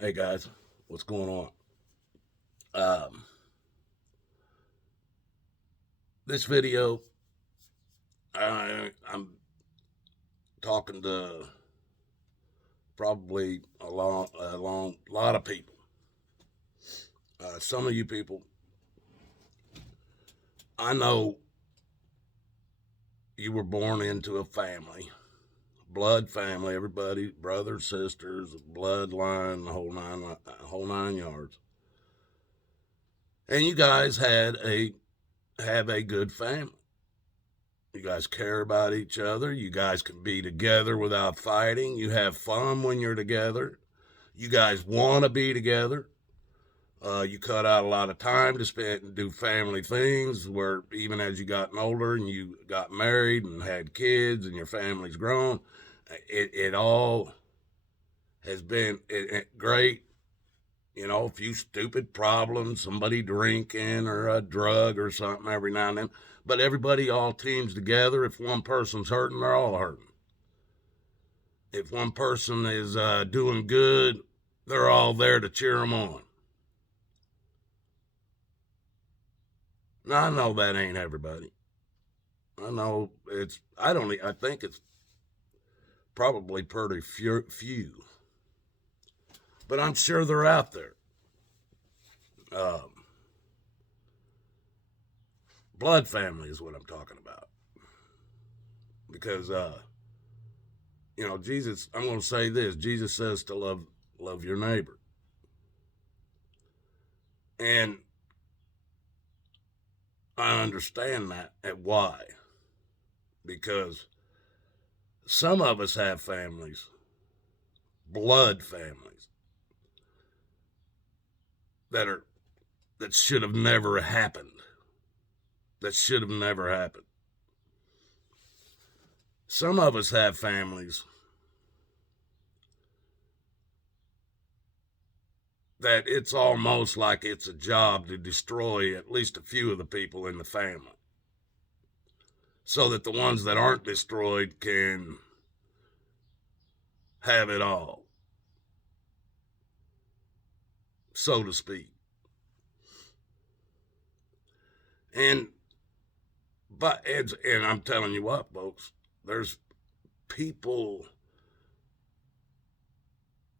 Hey guys, what's going on? Um, this video, I'm talking to probably a lot of people. Some of you people, I know you were born into a family, blood family, everybody, brothers, sisters, bloodline, the whole nine yards, and you guys have a good family. You guys care about each other. You guys can be together without fighting. You have fun when you're together. You guys want to be together. You cut out a lot of time to spend and do family things where even as you gotten older and you got married and had kids and your family's grown, it all has been great. You know, a few stupid problems, somebody drinking or a drug or something every now and then. But everybody all teams together. If one person's hurting, they're all hurting. If one person is doing good, they're all there to cheer them on. Now, I know that ain't everybody. I know I think it's probably pretty few, but I'm sure they're out there. Um, blood family is what I'm talking about. Because, Jesus, I'm going to say this Jesus says to love your neighbor. And I understand that and why. Because some of us have families, blood families, that are that should have never happened. That should have never happened. Some of us have families that it's almost like it's a job to destroy at least a few of the people in the family so that the ones that aren't destroyed can have it all, so to speak. And and I'm telling you what, folks, there's people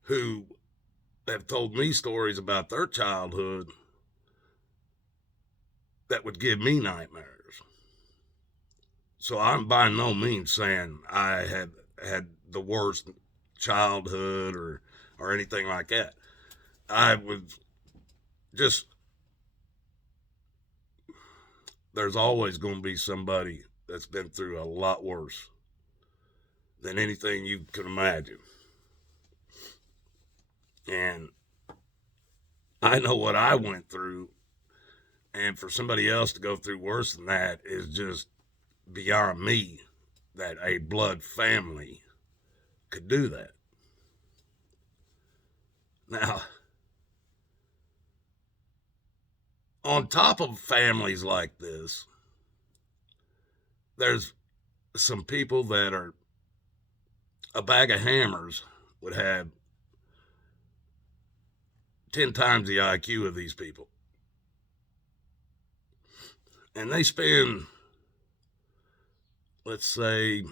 who have told me stories about their childhood that would give me nightmares. So I'm by no means saying I had the worst childhood or anything like that. I was just there's always going to be somebody that's been through a lot worse than anything you can imagine. And I know what I went through, and for somebody else to go through worse than that is just beyond me that a blood family could do that. Now, on top of families like this, there's some people that are a bag of hammers would have 10 times the IQ of these people. And they spend, let's say,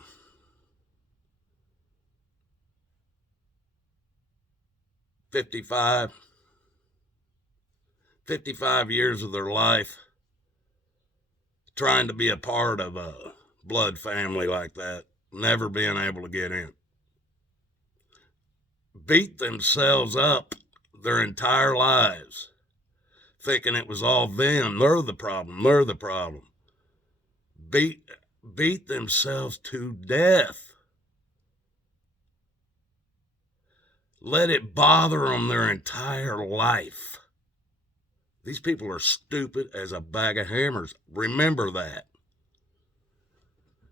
55, 55 years of their life trying to be a part of a blood family like that, never being able to get in. Beat themselves up their entire lives, thinking it was all them. They're the problem. They're the problem. Beat beat themselves to death. Let it bother them their entire life. These people are stupid as a bag of hammers. Remember that.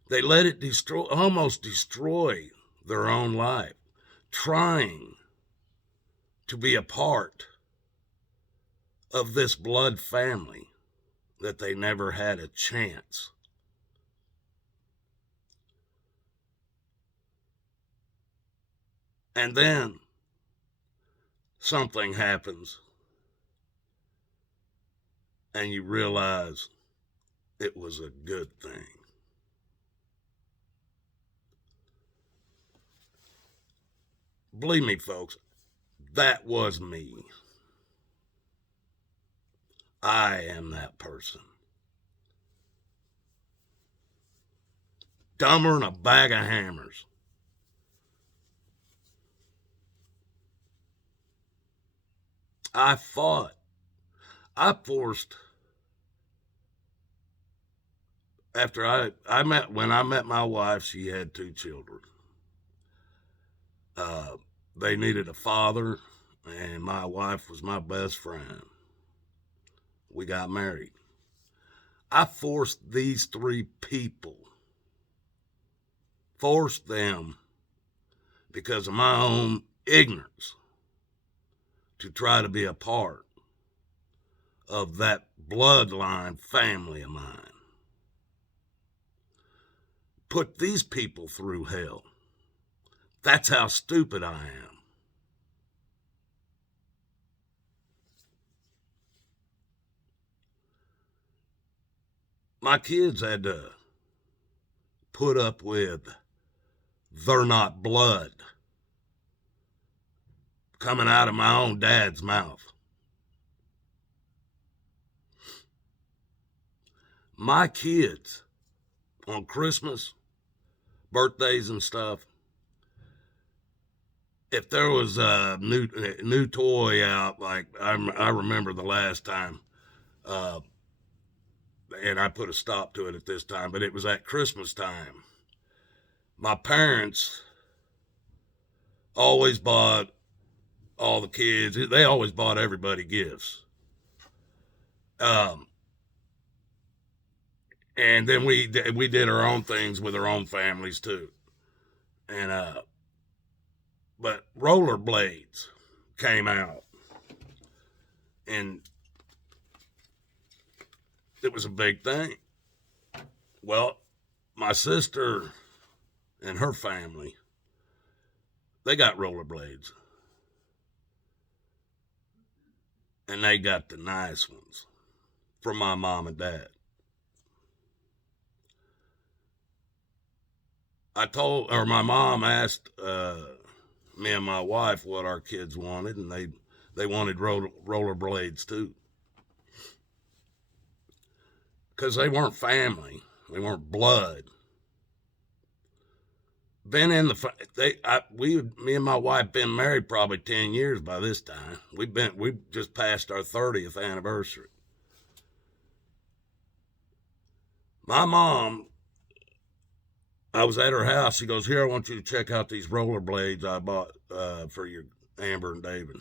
They let it almost destroy their own life, trying to be a part of this blood family that they never had a chance. And then something happens and you realize it was a good thing. Believe me, folks, that was me. I am that person. Dumber than a bag of hammers. I fought. I forced. After when I met my wife, she had 2 children. They needed a father, and my wife was my best friend. We got married. I forced these 3 people, forced them because of my own ignorance, to try to be a part of that bloodline family of mine. Put these people through hell. That's how stupid I am. My kids had to put up with "they're not blood" coming out of my own dad's mouth. My kids, on Christmas, birthdays and stuff, if there was a new toy out, like I remember the last time, and I put a stop to it at this time, but it was at Christmas time. My parents always bought all the kids, they always bought everybody gifts. And then we did our own things with our own families too. And but rollerblades came out, and it was a big thing. Well, my sister and her family, they got rollerblades, and they got the nice ones from my mom and dad. My mom asked me and my wife what our kids wanted, and they wanted rollerblades too, because they weren't family, they weren't blood. Been in me and my wife been married probably 10 years by this time. We've just passed our 30th anniversary. My mom, I was at her house. She goes, "Here, I want you to check out these rollerblades I bought for your Amber and David."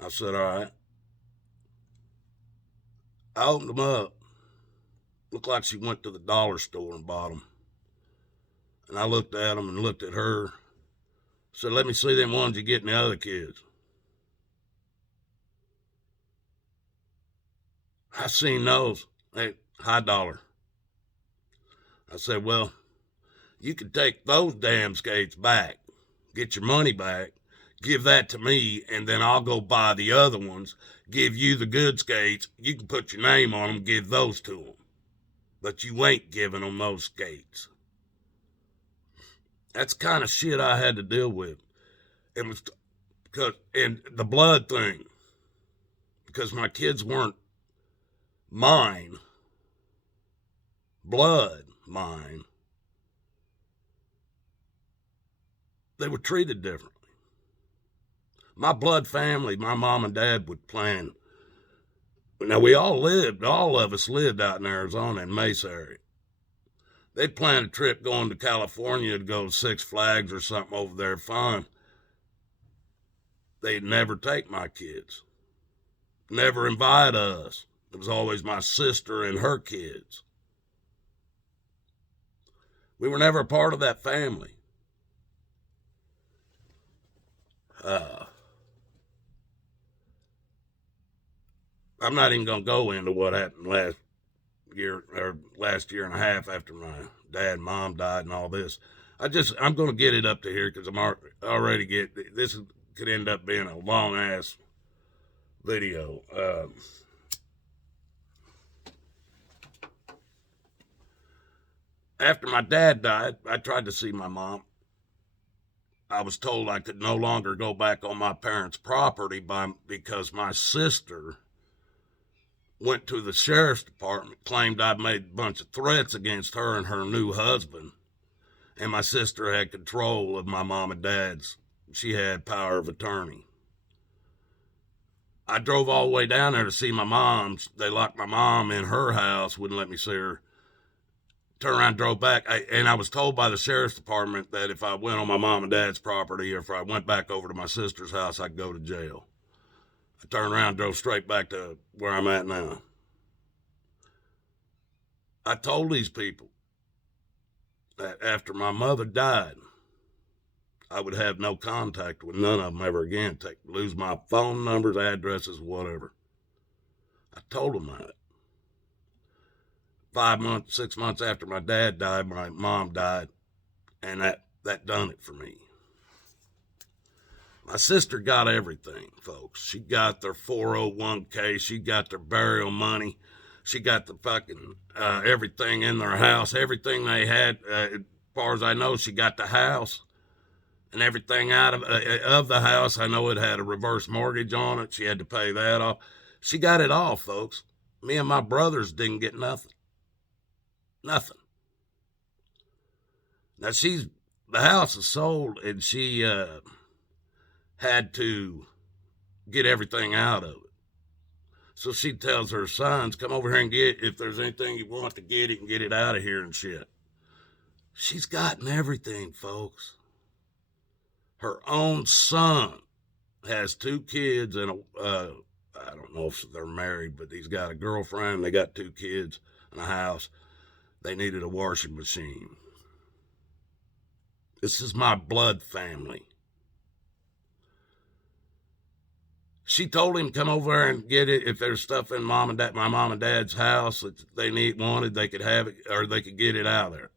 I said, "All right." I opened them up. Looked like she went to the dollar store and bought them. And I looked at them and looked at her. Said, "Let me see them ones you get in the other kids." I seen those. Hey, high dollar. I said, "Well, you can take those damn skates back, get your money back, give that to me, and then I'll go buy the other ones, give you the good skates. You can put your name on them, give those to them. But you ain't giving them those skates." That's the kind of shit I had to deal with. It was because, and the blood thing, because my kids weren't mine, blood mine, they were treated differently. My blood family, my mom and dad would plan. Now, all of us lived out in Arizona in Mesa area. They'd plan a trip going to California to go to Six Flags or something over there, fun. They'd never take my kids, never invite us. It was always my sister and her kids. We were never a part of that family. I'm not even going to go into what happened last year and a half after my dad and mom died and all this. I'm going to get it up to here because I'm already this is could end up being a long-ass video. After my dad died, I tried to see my mom. I was told I could no longer go back on my parents' property because my sister went to the sheriff's department, claimed I'd made a bunch of threats against her and her new husband, and my sister had control of my mom and dad's. She had power of attorney. I drove all the way down there to see my mom. They locked my mom in her house, wouldn't let me see her. Turned around, drove back, and I was told by the sheriff's department that if I went on my mom and dad's property or if I went back over to my sister's house, I'd go to jail. I turned around, drove straight back to where I'm at now. I told these people that after my mother died, I would have no contact with none of them ever again, lose my phone numbers, addresses, whatever. I told them that. 5 months, 6 months after my dad died, my mom died, and that done it for me. My sister got everything, folks. She got their 401k, she got their burial money, she got the fucking everything in their house, everything they had. As far as I know, she got the house and everything out of the house. I know it had a reverse mortgage on it. She had to pay that off. She got it all, folks. Me and my brothers didn't get nothing. Nothing. Now the house is sold, and she had to get everything out of it. So she tells her sons, come over here and if there's anything you want to get it and get it out of here and shit. She's gotten everything, folks. Her own son has 2 kids and I don't know if they're married, but he's got a girlfriend. They got 2 kids and a house. They needed a washing machine. This is my blood family. She told him, come over there and get it. If there's stuff in my mom and dad's house that they wanted, they could have it, or they could get it out of there.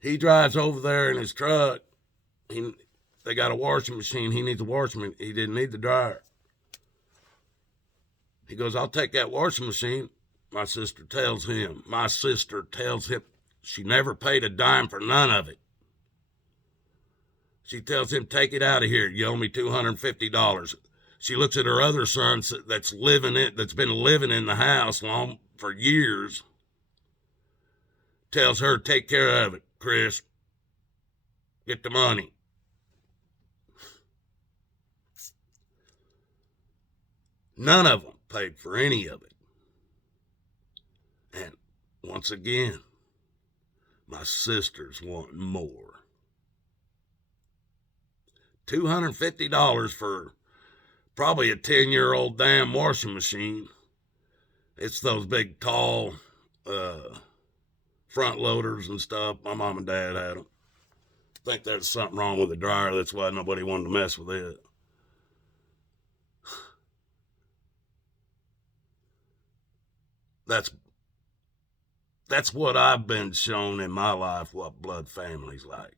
He drives over there in his truck. They got a washing machine. He needs a washing machine. He didn't need the dryer. He goes, I'll take that washing machine. My sister tells him she never paid a dime for none of it. She tells him, take it out of here. You owe me $250. She looks at her other son that's been living in the house for years. Tells her, take care of it, Chris. Get the money. None of them paid for any of it. And once again, my sisters want more. $250 for probably a 10-year-old damn washing machine. It's those big, tall front loaders and stuff. My mom and dad had them. I think there's something wrong with the dryer. That's why nobody wanted to mess with it. That's what I've been shown in my life, what blood family's like.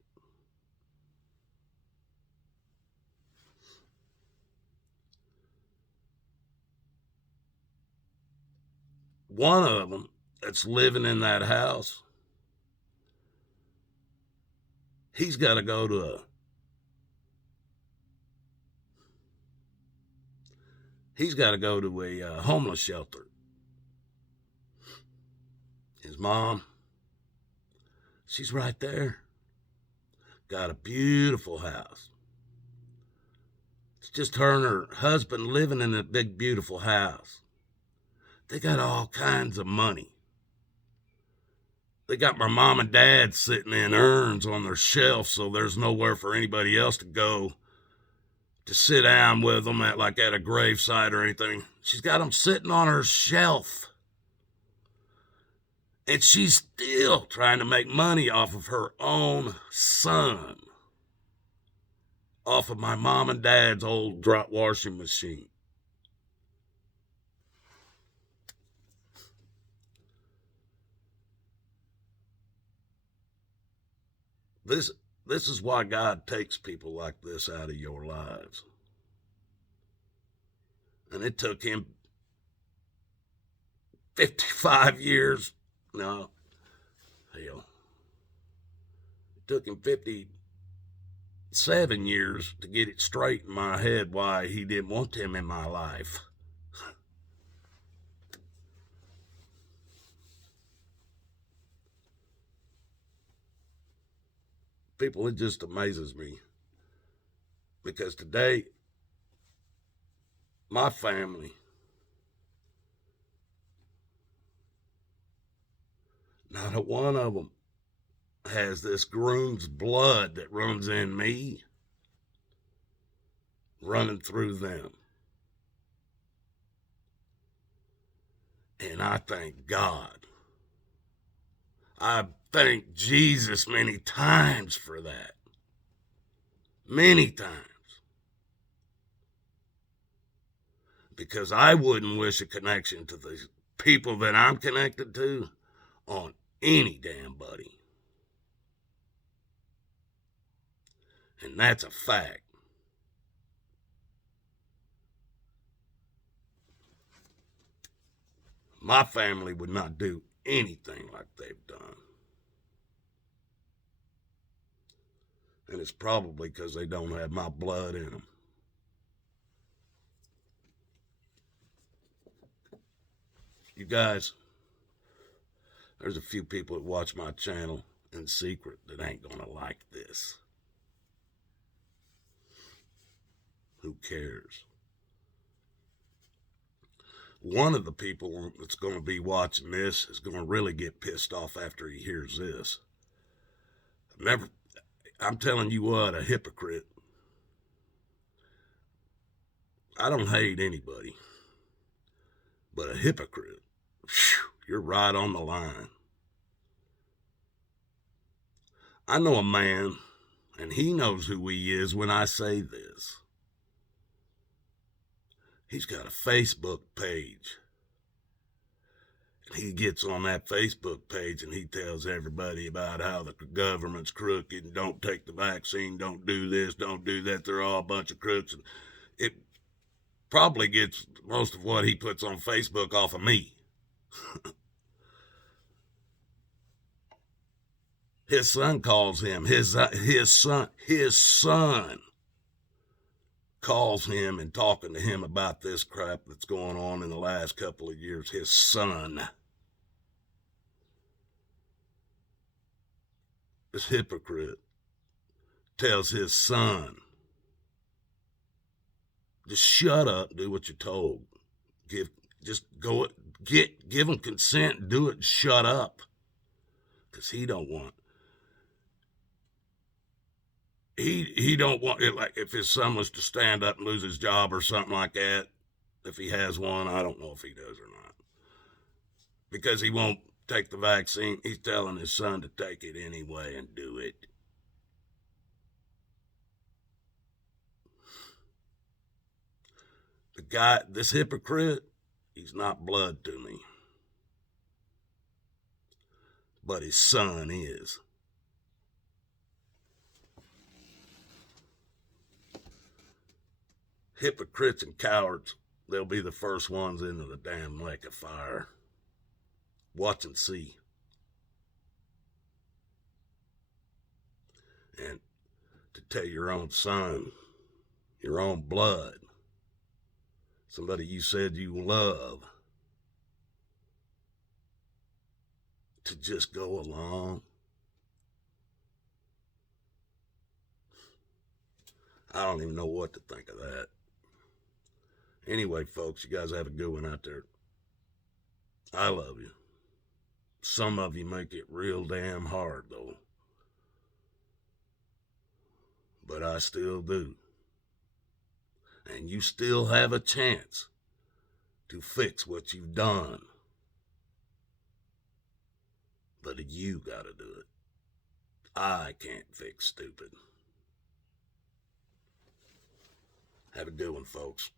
One of them that's living in that house, he's got to go to a homeless shelter. His mom, she's right there. Got a beautiful house. It's just her and her husband living in a big, beautiful house. They got all kinds of money. They got my mom and dad sitting in urns on their shelf, so there's nowhere for anybody else to go to sit down with them at a gravesite or anything. She's got them sitting on her shelf. And she's still trying to make money off of her own son. Off of my mom and dad's old drop washing machine. This is why God takes people like this out of your lives. And it took him 55 years. No, hell. It took him 57 years to get it straight in my head why he didn't want him in my life. People, it just amazes me. Because today, my family, not a one of them has this groom's blood that runs in me, running through them. And I thank God. I thank Jesus many times for that. Many times. Because I wouldn't wish a connection to the people that I'm connected to on any damn buddy. And that's a fact. My family would not do anything like they've done. And it's probably because they don't have my blood in them. You guys, there's a few people that watch my channel in secret that ain't gonna like this. Who cares? One of the people that's going to be watching this is going to really get pissed off after he hears this. I'm telling you what, a hypocrite. I don't hate anybody, but a hypocrite, you're right on the line. I know a man, and he knows who he is when I say this. He's got a Facebook page. He gets on that Facebook page and he tells everybody about how the government's crooked and don't take the vaccine, don't do this, don't do that. They're all a bunch of crooks. And it probably gets most of what he puts on Facebook off of me. His son calls him. His son calls him and talking to him about this crap that's going on in the last couple of years. His son. This hypocrite tells his son, just shut up and do what you're told. Give him consent and do it and shut up. Because he don't want it. Like if his son was to stand up and lose his job or something like that, if he has one, I don't know if he does or not. Because he won't take the vaccine, he's telling his son to take it anyway and do it. The guy, this hypocrite, he's not blood to me. But his son is. Hypocrites and cowards, they'll be the first ones into the damn lake of fire. Watch and see. And to tell your own son, your own blood, somebody you said you love, to just go along. I don't even know what to think of that. Anyway, folks, you guys have a good one out there. I love you. Some of you make it real damn hard, though. But I still do. And you still have a chance to fix what you've done. But you gotta do it. I can't fix stupid. Have a good one, folks.